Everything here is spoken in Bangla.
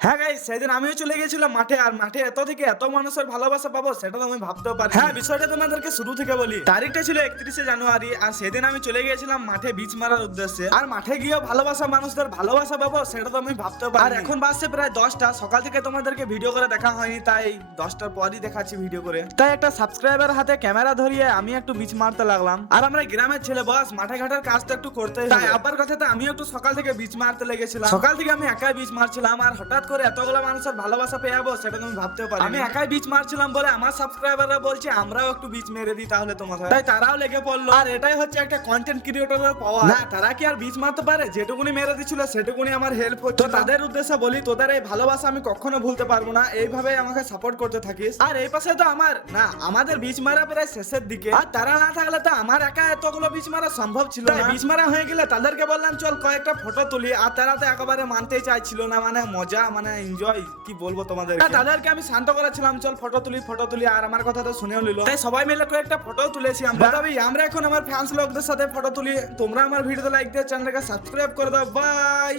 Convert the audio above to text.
হ্যাঁ গাইস, সেদিন আমিও চলে গেছিলাম মাঠে। আর মাঠে এত থেকে এত মানুষের ভালোবাসা পাবো সেটা তো আমি ভাবতেও পারি। হ্যাঁ, বিষয়টা তোমাদেরকে শুরু থেকে বলি। তারিখটা ছিল 31শে জানুয়ারি। আর সেদিন আমি চলে গিয়েছিলাম মাঠে বীচ মারার উদ্দেশ্যে। আর মাঠে গিয়েও ভালোবাসা মানুষদের ভালোবাসা পাবো সেটা তো আমি ভাবতেও পারি। আর এখন বাজছে প্রায় 10টা। সকাল থেকে তোমাদেরকে ভিডিও করে দেখা হয়নি, তাই 10টার পরই দেখাচ্ছি ভিডিও করে। তাই একটা সাবস্ক্রাইবার হাতে ক্যামেরা ধরিয়ে আমি একটু বীচ মারতে লাগলাম। আর আমরা গ্রামের ছেলে, বস মাঠে ঘাটের কাজ তো একটু করতেই হবে। তাই আবার কথাতে আমি একটু সকাল থেকে বীচ মারতে লেগেছিলাম। সকাল থেকে আমি একাই বীচ মারছিলাম। আর হঠাৎ করে এতগুলো মানুষের ভালোবাসা পেয়ে যাবো সেটা তুমি ভাবতেও পারি। আমি একাই বীচ মারছিলাম বলে আমার সাবস্ক্রাইবাররা বলছে আমরাও একটু বীচ মেরে দিই তাহলে তোমাকে, তাই তারাও লেগে পড়লো। আর এটাই হচ্ছে একটা কন্টেন্ট ক্রিয়েটরের পাওয়ার। না, তারা কি আর বীচ মারতে পারে? যেটুকুনি মেরে দিছিল সেটুকুনি আমার হেল্প হচ্ছে। তো তাদের উদ্দেশ্যে বলি, তোদের এই ভালোবাসা আমি কখনো ভুলতে পারবো না। এইভাবে আমাকে সাপোর্ট করতে থাকিস। আর এই পাশে তো আমাদের বীচ মারা প্রায় শেষের দিকে। আর তারা না থাকলে তো আমার একা এতগুলো বীচ মারা সম্ভব ছিল না। বীচ মারা হয়ে গেলে তাদেরকে বললাম চল কয়েকটা ফটো তুলি। আর তারা তো একেবারে মানতেই চাইছিল না। মানে মজা, মানে এনজয়, কি বলবো তোমাদের। তাদেরকে আমি শান্ত করেছিলাম, চল ফটো তুলি। আর আমার কথা তো শুনেও নিল। তাই সবাই মিলে কয়েকটা ফটো তুলেছি আমরা। তবে আমরা এখন আমার ফ্যান্স লোকদের সাথে ফটো তুলি। তোমরা আমার ভিডিওতে লাইক দিয়ে চ্যানেলটাকে সাবস্ক্রাইব করে দাও। বাই।